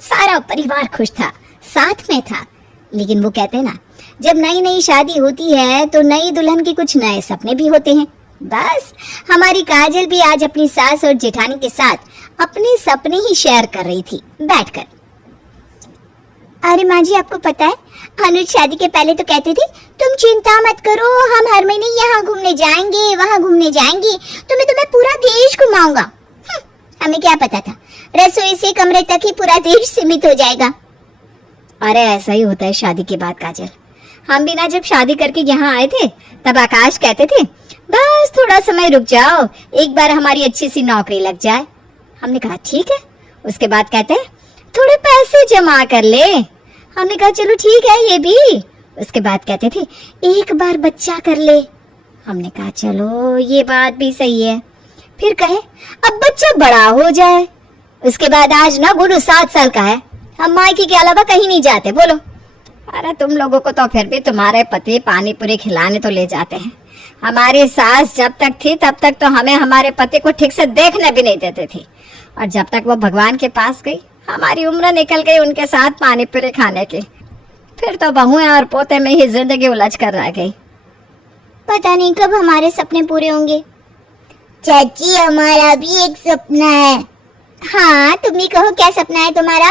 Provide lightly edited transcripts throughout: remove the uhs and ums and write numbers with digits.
सारा परिवार खुश था, साथ में था। लेकिन वो कहते हैं ना, जब नई नई शादी होती है तो नई दुल्हन के कुछ नए सपने भी होते हैं। बस हमारी काजल भी आज अपनी सास और जेठानी के साथ अपने सपने ही शेयर कर रही थी बैठकर। अरे माँ जी, आपको पता है अनुज शादी के पहले तो कहते थे तुम चिंता मत करो, हम हर महीने यहाँ घूमने जाएंगे, वहाँ घूमने जाएंगे, तो मैं तुम्हें पूरा देश घुमाऊंगा। हमें क्या पता था रसोई से कमरे तक ही पूरा देश सीमित हो जाएगा। अरे ऐसा ही होता है शादी के बाद काजल। हम भी ना जब शादी करके यहाँ आए थे तब आकाश कहते थे बस थोड़ा समय रुक जाओ, एक बार हमारी अच्छी सी नौकरी लग जाए। हमने कहा ठीक है। उसके बाद कहते हैं थोड़े पैसे जमा कर ले। हमने कहा चलो ठीक है ये भी। उसके बाद कहते थे एक बार बच्चा कर ले। हमने कहा चलो ये बात भी सही है। फिर कहे अब बच्चा बड़ा हो जाए। उसके बाद आज ना गुरु 7 साल का है, हम मायके के अलावा कहीं नहीं जाते। बोलो। अरे तुम लोगों को तो फिर भी तुम्हारे पति पानी पूरी खिलाने तो ले जाते हैं। हमारी सास जब तक थी तब तक तो हमें हमारे पति को ठीक से देखने भी नहीं देते थे, और जब तक वो भगवान के पास गई हमारी उम्र निकल गई उनके साथ पानी पूरी खाने की। फिर तो बहुएं और पोते में ही जिंदगी उलझ कर रह गई। पता नहीं कब हमारे सपने पूरे होंगे। चाची हमारा भी एक सपना है। हाँ तुम भी कहो, क्या सपना है तुम्हारा?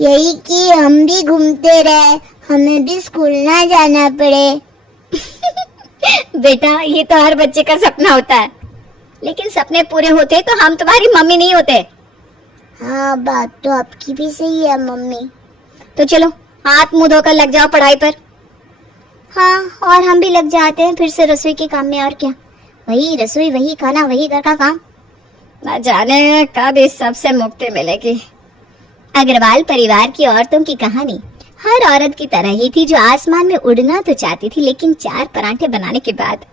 यही कि हम भी घूमते रहे, हमें भी स्कूल ना जाना पड़े। बेटा ये तो हर बच्चे का सपना होता है, लेकिन सपने पूरे होते तो हम तुम्हारी मम्मी नहीं होते। हाँ बात तो आपकी भी सही है मम्मी। तो चलो हाथ मुंह धोकर लग जाओ पढ़ाई पर। हाँ और हम भी लग जाते हैं फिर से रसोई के काम में। और क्या, वही रसोई, वही खाना, वही घर का काम। न जाने कब इस सब से मुक्ति मिलेगी। अग्रवाल परिवार की औरतों की कहानी हर औरत की तरह ही थी जो आसमान में उड़ना तो चाहती थी, लेकिन 4 पराठे बनाने के बाद।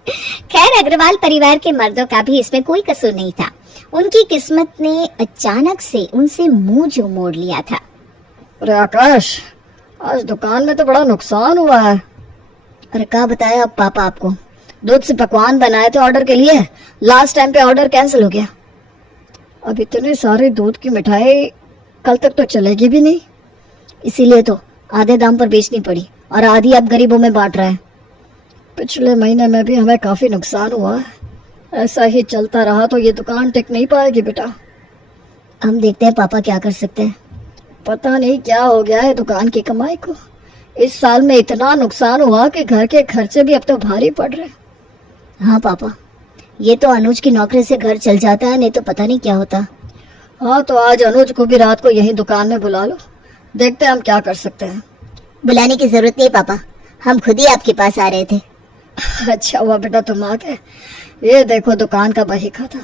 खैर अग्रवाल परिवार के मर्दों का भी इसमें कोई कसूर नहीं था। उनकी किस्मत ने अचानक से उनसे मुंह जो मोड़ लिया था। अरे आकाश, आज दुकान में तो बड़ा नुकसान हुआ है। अरे क्या बताया अब पापा आपको? दूध से पकवान बनाए थे ऑर्डर के लिए, लास्ट टाइम पे ऑर्डर कैंसिल हो गया। अब इतने सारे दूध की मिठाई कल तक तो चलेगी भी नहीं, इसीलिए तो आधे दाम पर बेचनी पड़ी और आधी अब गरीबों में बांट रहा है। पिछले महीने में भी हमें काफी नुकसान हुआ है। ऐसा ही चलता रहा तो ये दुकान टिक नहीं पाएगी बेटा। हम देखते हैं पापा क्या कर सकते हैं। पता नहीं क्या हो गया है दुकान की कमाई को। इस साल में इतना नुकसान हुआ कि घर के खर्चे भी अब तो भारी पड़ रहे। हाँ पापा, ये तो अनुज की नौकरी से घर चल जाता है, नहीं तो पता नहीं क्या होता। हाँ तो आज अनुज को भी रात को यही दुकान में बुला लो, देखते हैं हम क्या कर सकते हैं। बुलाने की जरूरत नहीं पापा, हम खुद ही आपके पास आ रहे थे। अच्छा हुआ बेटा तुम आ गए। ये देखो दुकान का बही खाता।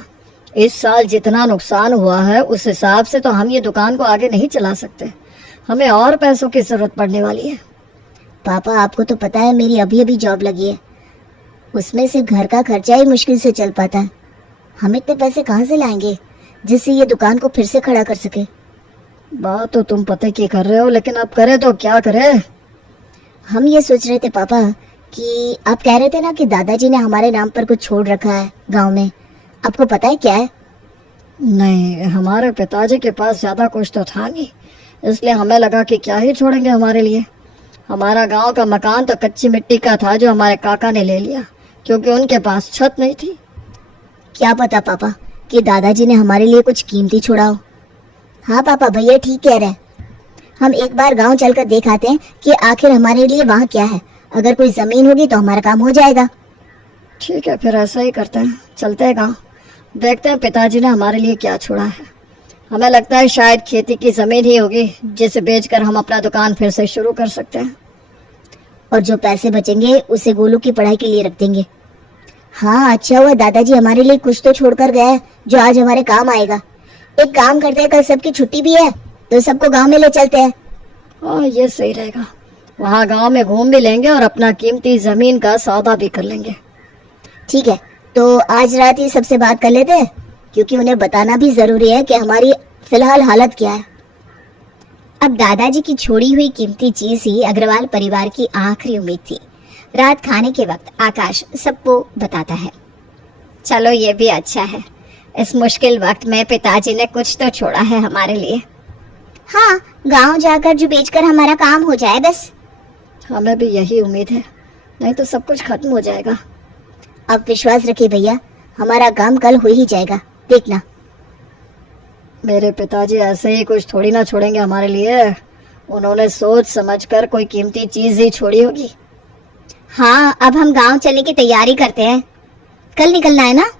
इस साल जितना नुकसान हुआ है उस हिसाब से तो हम ये दुकान को आगे नहीं चला सकते, हमें और पैसों की जरूरत पड़ने वाली है। पापा आपको तो पता है मेरी अभी अभी जॉब लगी है, उसमें से घर का खर्चा ही मुश्किल से चल पाता है। हम इतने पैसे कहाँ से लाएंगे जिससे ये दुकान को फिर से खड़ा कर सके? बात तो तुम पते की कर रहे हो, लेकिन अब करे तो क्या करे। हम ये सोच रहे थे पापा कि आप कह रहे थे ना कि दादाजी ने हमारे नाम पर कुछ छोड़ रखा है गांव में, आपको पता है क्या है? नहीं, हमारे पिताजी के पास ज्यादा कुछ तो था नहीं, इसलिए हमें लगा कि क्या ही छोड़ेंगे हमारे लिए। हमारा गांव का मकान तो कच्ची मिट्टी का था जो हमारे काका ने ले लिया क्योंकि उनके पास छत नहीं थी। क्या पता पापा कि दादाजी ने हमारे लिए कुछ कीमती छोड़ा हो। हाँ पापा भैया ठीक कह रहे हैं, हम एक बार गांव चलकर देख आते हैं कि आखिर हमारे लिए वहाँ क्या है। अगर कोई जमीन होगी तो हमारा काम हो जाएगा। ठीक है फिर ऐसा ही करते हैं, चलते हैं गाँव, देखते हैं पिताजी ने हमारे लिए क्या छोड़ा है। हमें लगता है शायद खेती की जमीन ही होगी जिसे बेचकर हम अपना दुकान फिर से शुरू कर सकते हैं। और जो पैसे बचेंगे उसे गोलू की पढ़ाई के लिए रख देंगे। हाँ अच्छा हुआ दादाजी हमारे लिए कुछ तो छोड़कर गया है जो आज हमारे काम आएगा। एक काम करते हैं, कल सबकी छुट्टी भी है तो सबको गांव में ले चलते हैं। हाँ ये सही रहेगा, वहाँ गांव में घूम भी लेंगे और अपना कीमती जमीन का सौदा भी कर लेंगे। ठीक है तो आज रात ही सबसे बात कर लेते हैं, क्योंकि उन्हें बताना भी जरूरी है कि हमारी फिलहाल हालत क्या है। अब दादाजी की छोड़ी हुई कीमती चीज ही अग्रवाल परिवार की आखिरी उम्मीद थी। रात खाने के वक्त आकाश सबको बताता है, चलो ये भी अच्छा है, इस मुश्किल वक्त में पिताजी ने कुछ तो छोड़ा है हमारे लिए। हाँ, गांव जाकर जो बेचकर हमारा काम हो जाए बस। हमें भी यही उम्मीद है, नहीं तो सब कुछ खत्म हो जाएगा। अब विश्वास रखिए भैया, हमारा काम कल हो ही जाएगा, देखना। मेरे पिताजी ऐसे ही कुछ थोड़ी ना छोड़ेंगे हमारे लिए। उन्होंने सोच समझकर कोई कीमती चीज ही छोड़ी होगी। हाँ, अब हम गांव चलने की तैयारी करते हैं। कल निकलना है ना?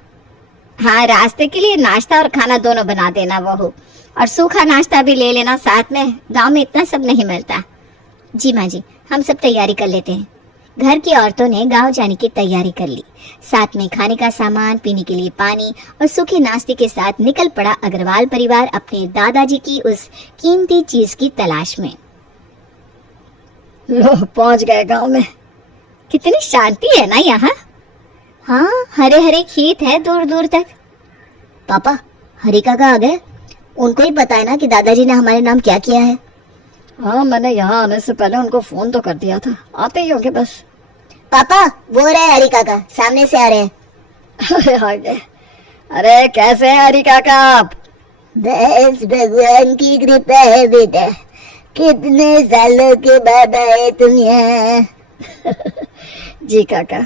हाँ, रास्ते के लिए नाश्ता और खाना दोनों बना देना बहू, और सूखा नाश्ता भी ले लेना साथ में, गांव में इतना सब नहीं मिलता। जी माँ जी, हम सब तैयारी कर लेते हैं। घर की औरतों ने गांव जाने की तैयारी कर ली। साथ में खाने का सामान, पीने के लिए पानी और सूखे नाश्ते के साथ निकल पड़ा अग्रवाल परिवार अपने दादाजी की उस कीमती चीज की तलाश में। लो, पहुंच गए गांव में। कितनी शांति है ना यहाँ। हाँ, हरे हरे खेत है दूर दूर तक। पापा, हरी काका आ गए? उनको ही पता है ना कि दादाजी ने हमारे नाम क्या किया है। हाँ, मैंने यहाँ आने से पहले उनको फोन तो कर दिया था, आते ही होंगे बस। पापा, वो रहे हरी काका, सामने से आ रहे हैं। अरे कैसे हैं हरी काका आप? बस भगवान की कृपा है बेटा, कितने सालों के बाद आए तुम यहाँ। जी काका,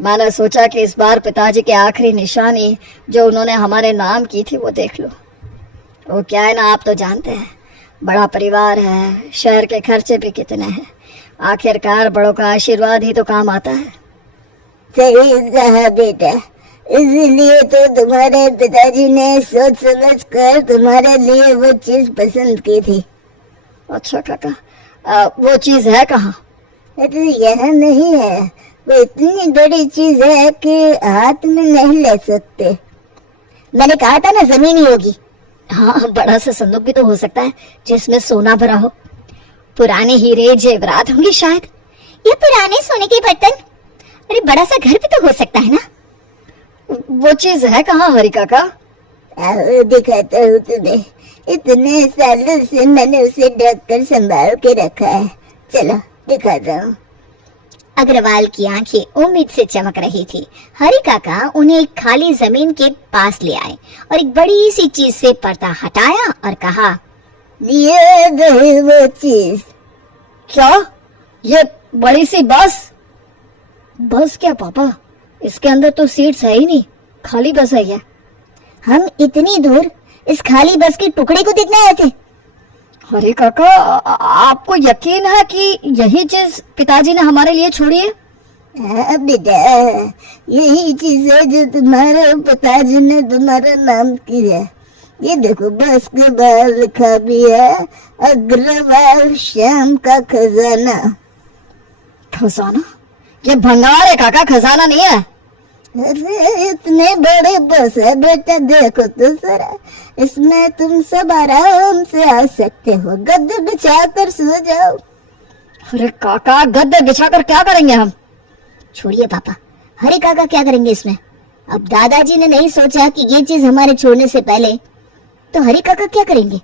मैंने सोचा कि इस बार पिताजी की आखिरी निशानी जो उन्होंने हमारे नाम की थी वो देख लो। वो क्या है ना, आप तो जानते हैं, बड़ा परिवार है, शहर के खर्चे भी कितने हैं, आखिरकार बड़ों का आशीर्वाद ही तो काम आता है। सही कहा बेटा, इसलिए तो तुम्हारे पिताजी ने सोच समझ कर तुम्हारे लिए वो चीज पसंद की थी। अच्छा काका, वो चीज है कहाँ? अरे यहाँ नहीं है, वो इतनी बड़ी चीज है कि हाथ में नहीं ले सकते। मैंने कहा था ना, जमीन ही होगी। हाँ, बड़ा सा संदूक भी तो हो सकता है जिसमें सोना भरा हो। पुराने हीरे जेवरात होंगे शायद, या पुराने सोने के बर्तन। अरे बड़ा सा घर भी तो हो सकता है ना। वो चीज है कहाँ हरी काका? आओ दिखाता हूँ तुम्हें, इतने सालों से मैंने उसे ढक कर संभाल के रखा है। चलो दिखाता हूँ। अग्रवाल की आंखें उम्मीद से चमक रही थी। हरी काका उन्हें एक खाली जमीन के पास ले आए और एक बड़ी सी चीज से पर्दा हटाया और कहा, ये दे वो चीज। क्या? ये बड़ी सी बस? बस क्या पापा, इसके अंदर तो सीट्स है ही नहीं, खाली बस है ये। हम इतनी दूर इस खाली बस के टुकड़े को देखने आए थे। अरे काका, आपको यकीन है कि यही चीज पिताजी ने हमारे लिए छोड़ी है? हाँ बेटा, यही चीज है जो तुम्हारे पिताजी ने तुम्हारा नाम की है। ये देखो, बस के बाहर लिखा भी है, अग्रवाल श्याम का खजाना। खजाना? ये भंगार है काका, खजाना नहीं है। अरे इतने बड़े बस है बेटा, देखो तो जरा, इसमें तुम सब आराम से आ सकते हो। गद्दे बिछाकर सो जाओ। अरे काका, गद्दे बिछाकर क्या करेंगे हम? छोड़िए पापा, हरे काका क्या करेंगे इसमें? अब दादाजी ने नहीं सोचा कि ये चीज हमारे छोड़ने से पहले, तो हरे काका क्या करेंगे?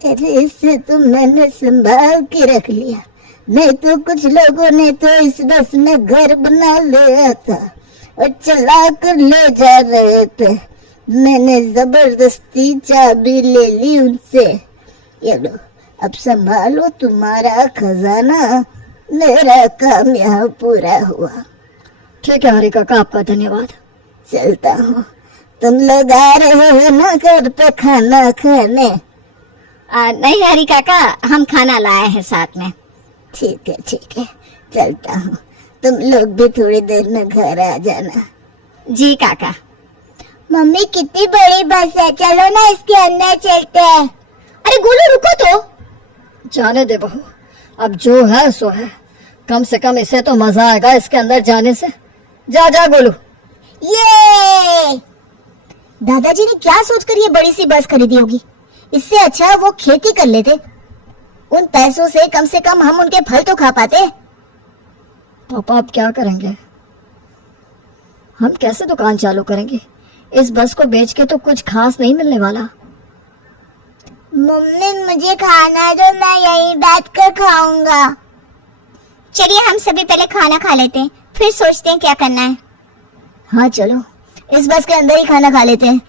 अरे इससे तो मैंने संभाल के रख लिया, नहीं तो कुछ लोगों ने तो इस बस में घर बना लिया था और चला कर ले जा रहे थे। मैंने जबरदस्ती चाबी ले ली उनसे। ये लो, अब संभालो तुम्हारा खजाना। मेरा काम यहाँ पूरा हुआ। ठीक है हरी काका, आपका धन्यवाद। चलता हूँ, तुम लोग आ रहे हो ना घर पे खाना खाने? नहीं हरी काका, हम खाना लाए हैं साथ में। ठीक है चलता हूँ, तुम लोग भी थोड़ी देर में घर आ जाना। जी काका। मम्मी कितनी बड़ी बस है, चलो ना इसके अंदर चलते हैं। अरे गोलू रुको तो। जाने दे बहू, अब जो है सो है, कम से कम इसे तो मजा आएगा इसके अंदर जाने से। जा जा गोलू। ये दादाजी ने क्या सोचकर ये बड़ी सी बस खरीदी होगी? इससे अच्छा वो खेती कर लेते, उन पैसों से कम हम उनके फल तो खा पाते। पापा अब क्या करेंगे? हम कैसे दुकान चालू करेंगे? इस बस को बेच के तो कुछ खास नहीं मिलने वाला। मम्मी मुझे खाना दो, मैं यहीं बैठकर खाऊंगा। चलिए हम सभी पहले खाना खा लेते हैं, फिर सोचते हैं क्या करना है। हाँ चलो, इस बस के अंदर ही खाना खा लेते हैं।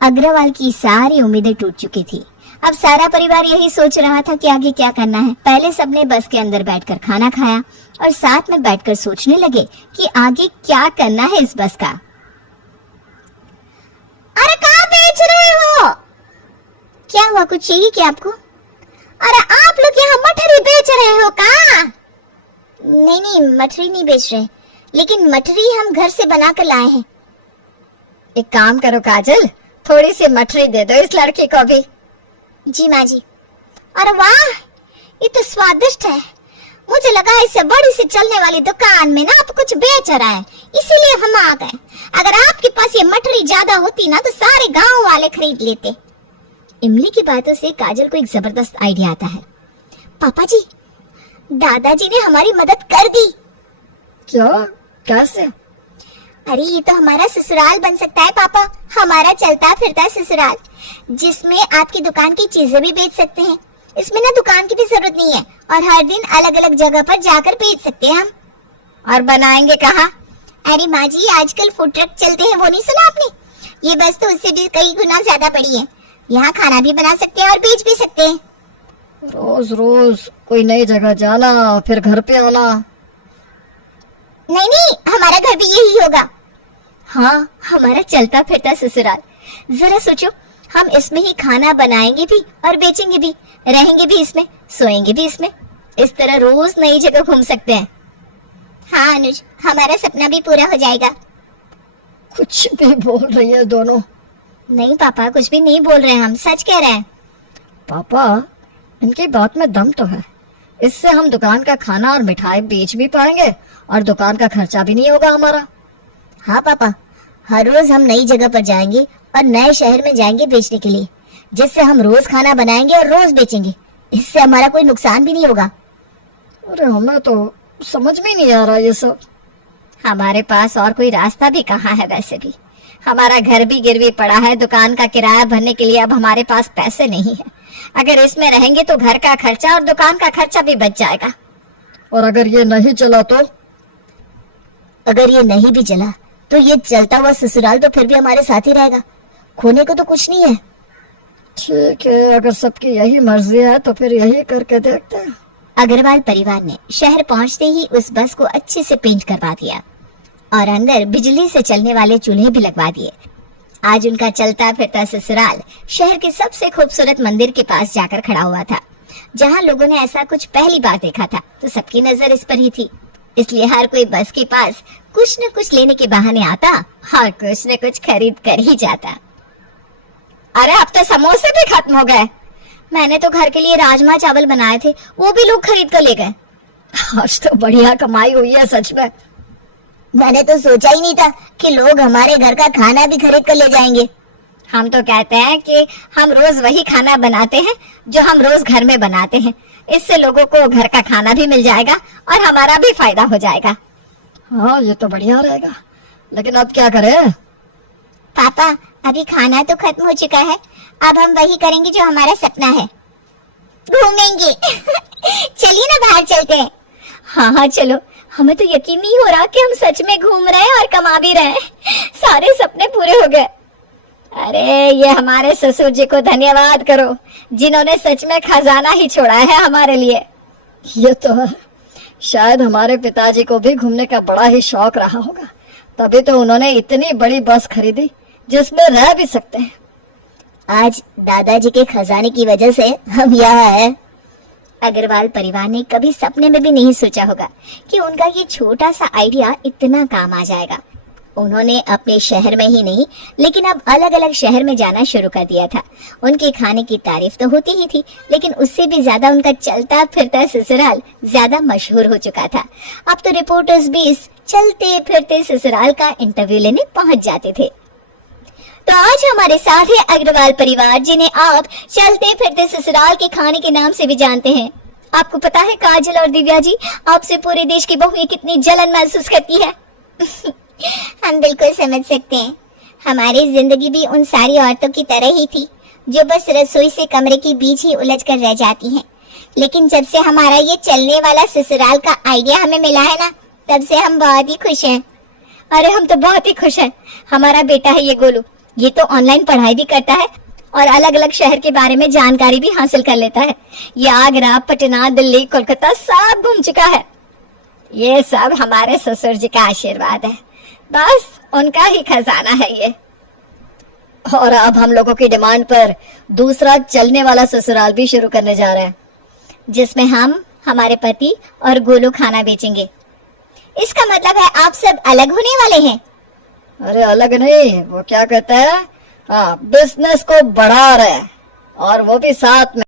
अग्रवाल की सारी उम्मीदें टूट चुकी थी। अब सारा परिवार यही सोच रहा था कि आगे क्या करना है। पहले सबने बस के अंदर बैठकर खाना खाया और साथ में बैठकर सोचने लगे कि आगे क्या करना है इस बस का। अरे कहाँ बेच रहे हो? क्या हुआ, कुछ चाहिए क्या आपको? अरे आप लोग यहाँ मठरी बेच रहे हो का? नहीं नहीं, मठरी नहीं बेच रहे, लेकिन मठरी हम घर से बनाकर लाए हैं। एक काम करो काजल, थोड़ी सी मठरी दे दो इस लड़की को भी। जी माँ जी। अरे वाह, ये तो स्वादिष्ट है। मुझे लगा इससे बड़ी सी चलने वाली दुकान में ना आप कुछ बेच रहा है, इसीलिए हम आ गए। अगर आपके पास ये मठरी ज्यादा होती ना तो सारे गांव वाले खरीद लेते। इमली की बातों से काजल को एक जबरदस्त आइडिया आता है। पापा जी, दादाजी ने हमारी मदद कर दी। क्या? कैसे? अरे ये तो हमारा ससुराल बन सकता है पापा, हमारा चलता फिरता ससुराल, जिसमें आपकी दुकान की चीजें भी बेच सकते हैं। इसमें ना दुकान की भी जरूरत नहीं है और हर दिन अलग अलग जगह पर जाकर बेच सकते हैं हम। और बनाएंगे कहाँ? अरे माँ जी, आजकल फूड ट्रक चलते हैं, वो नहीं सुना आपने? ये बस तो उससे भी कई गुना ज्यादा बड़ी है। यहाँ खाना भी बना सकते हैं और बेच भी सकते हैं। रोज रोज कोई नई जगह जाना फिर घर पे आना। नहीं नहीं, हमारा घर भी यही होगा। हाँ, हमारा चलता फिरता ससुराल। जरा सोचो, हम इसमें ही खाना बनाएंगे भी और बेचेंगे भी, रहेंगे भी इसमें, सोएंगे भी इसमें। इस तरह रोज नई जगह घूम सकते हैं। हाँ अनुज, हमारा सपना भी पूरा हो जाएगा। कुछ भी बोल रही है दोनों। नहीं पापा, कुछ भी नहीं बोल रहे हैं, हम सच कह रहे हैं। पापा, इनकी बात में दम तो है। इससे हम दुकान का खाना और मिठाई बेच भी पाएंगे और दुकान का खर्चा भी नहीं होगा हमारा। हाँ पापा, हर रोज हम नई जगह पर जाएंगे और नए शहर में जाएंगे बेचने के लिए, जिससे हम रोज खाना बनाएंगे और रोज बेचेंगे। इससे हमारा कोई नुकसान भी नहीं होगा। अरे हमें तो समझ में नहीं आ रहा ये सब। हमारे पास और कोई रास्ता भी कहाँ है? वैसे भी हमारा घर भी गिरवी पड़ा है, दुकान का किराया भरने के लिए अब हमारे पास पैसे नहीं है। अगर इसमें रहेंगे तो घर का खर्चा और दुकान का खर्चा भी बच जाएगा। और अगर ये नहीं चला तो? अगर ये नहीं भी चला तो ये चलता हुआ ससुराल तो फिर भी हमारे साथ ही रहेगा, खोने को तो कुछ नहीं है। ठीक है, अगर सबकी यही मर्जी है तो फिर यही करके देखते हैं। अग्रवाल परिवार ने शहर पहुंचते ही उस बस को अच्छे से पेंट करवा दिया और अंदर बिजली से चलने वाले चूल्हे भी लगवा दिए। आज उनका चलता फिरता ससुराल शहर के सबसे खूबसूरत मंदिर के पास जाकर खड़ा हुआ था। जहां लोगों ने ऐसा कुछ पहली बार देखा था तो सबकी नजर इस पर ही थी, इसलिए हर कोई बस के पास कुछ न कुछ लेने के बहाने आता और कुछ न कुछ खरीद कर ही जाता। अरे अब तो समोसे भी खत्म हो गए। मैंने तो घर के लिए राजमा चावल बनाए थे, वो भी लोग खरीद कर ले गए। आज तो बढ़िया कमाई हुई है सच में। मैंने तो सोचा ही नहीं था कि लोग हमारे घर का खाना भी खरीद कर ले जाएंगे। हम तो कहते हैं कि हम रोज वही खाना बनाते हैं जो हम रोज घर में बनाते हैं। इससे लोगों को घर का खाना भी मिल जाएगा और हमारा भी फायदा हो जाएगा। हाँ, ये तो बढ़िया रहेगा, लेकिन अब क्या करें? पापा, अभी खाना तो खत्म हो चुका है, अब हम वही करेंगे जो हमारा सपना है, घूमेंगे। चलिए ना, बाहर चलते हैं। हाँ हाँ चलो, हमें तो यकीन नहीं हो रहा कि हम सच में घूम रहे हैं और कमा भी रहे हैं। सारे सपने पूरे हो गए। अरे ये हमारे ससुर जी को धन्यवाद करो, जिन्होंने सच में खजाना ही छोड़ा है हमारे लिए। ये तो है, शायद हमारे पिताजी को भी घूमने का बड़ा ही शौक रहा होगा, तभी तो उन्होंने इतनी बड़ी बस खरीदी जिसमें रह भी सकते हैं। आज दादाजी के खजाने की वजह से हम यहाँ हैं। अग्रवाल परिवार ने कभी सपने में भी नहीं सोचा होगा कि उनका ये छोटा सा आइडिया इतना काम आ जाएगा। उन्होंने अपने शहर में ही नहीं लेकिन अब अलग अलग शहर में जाना शुरू कर दिया था। उनके खाने की तारीफ तो होती ही थी, लेकिन उससे भी ज्यादा उनका चलता फिरता ससुराल ज्यादा मशहूर हो चुका था। अब तो रिपोर्टर्स भी इस चलते फिरते ससुराल का इंटरव्यू लेने पहुंच जाते थे। तो आज हमारे साथ है अग्रवाल परिवार, जिन्हें आप चलते फिरते ससुराल के खाने के नाम से भी जानते हैं। आपको पता है काजल और दिव्या जी, आपसे पूरे देश की बहुएं कितनी जलन महसूस करती है। हम बिल्कुल समझ सकते हैं। हमारी जिंदगी भी उन सारी औरतों की तरह ही थी जो बस रसोई से कमरे के बीच ही उलझ कर रह जाती हैं। लेकिन जब से हमारा ये चलने वाला ससुराल का आइडिया हमें मिला है ना, तब से हम बहुत ही खुश हैं। अरे हम तो बहुत ही खुश हैं। हमारा बेटा है ये गोलू, ये तो ऑनलाइन पढ़ाई भी करता है और अलग अलग शहर के बारे में जानकारी भी हासिल कर लेता है। ये आगरा, पटना, दिल्ली, कोलकाता सब घूम चुका है। ये सब हमारे ससुर जी का आशीर्वाद है, बस उनका ही खजाना है ये। और अब हम लोगों की डिमांड पर दूसरा चलने वाला ससुराल भी शुरू करने जा रहे हैं, जिसमें हम हमारे पति और गोलू खाना बेचेंगे। इसका मतलब है आप सब अलग होने वाले हैं? अरे अलग नहीं, वो क्या कहता है, हाँ बिजनेस को बढ़ा रहे हैं, और वो भी साथ में।